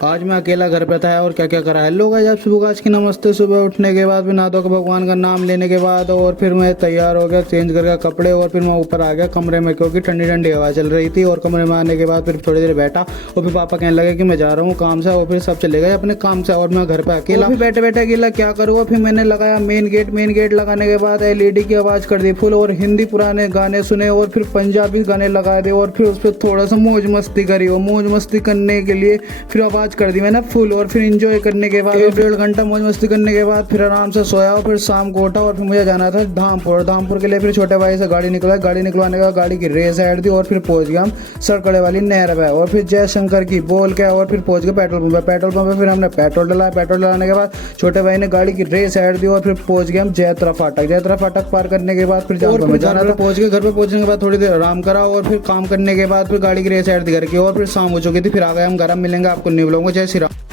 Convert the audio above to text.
आज मैं अकेला घर पे था और क्या क्या करा है लोग। आज सुबह आज की नमस्ते, सुबह उठने के बाद फिर नहा धो के भगवान का नाम लेने के बाद और फिर मैं तैयार हो गया, चेंज कर गया कपड़े और फिर मैं ऊपर आ गया कमरे में, क्योंकि ठंडी ठंडी हवा चल रही थी। और कमरे में आने के बाद फिर थोड़ी देर बैठा और फिर पापा कहने लगे कि मैं जा रहा हूँ काम से, और फिर सब चले गए अपने काम से और मैं घर पे अकेला फिर बैठे बैठे अकेला क्या करूँगा। फिर मैंने लगाया मेन गेट लगाने के बाद LED की आवाज़ कर दी फुल और हिंदी पुराने गाने सुने और फिर पंजाबी गाने लगा दिए और फिर उस पर थोड़ा सा मौज मस्ती करी। और मौज मस्ती करने के लिए फिर आवाज़ कर दी मैंने फुल और फिर इंजॉय करने के बाद 1-1.5 घंटा मौज मस्ती करने के बाद फिर आराम से सोया और फिर शाम को उठा और फिर मुझे जाना था धामपुर के लिए। फिर छोटे भाई से गाड़ी निकलवाने के बाद गाड़ी की रेस ऐड दी और फिर पहुंच गया हम सरकड़े वाली नहर पे और फिर जयशंकर की बोल के और फिर पहुंच गए पेट्रोल पंप पे फिर हमने पेट्रोल डलाने के बाद छोटे भाई ने गाड़ी की रेस ऐड दी और फिर पहुंच गए हम जयत्रा फाटक पार करने के बाद फिर जाना था। पहुंच गए घर पे, पहुंचने के बाद थोड़ी देर आराम करा और फिर काम करने के बाद फिर गाड़ी की रेस ऐड दी घर की और फिर शाम हो चुकी थी। फिर आ गए हम घर, मिलेंगे आपको न्यू ब्लॉग में। जय श्री राम।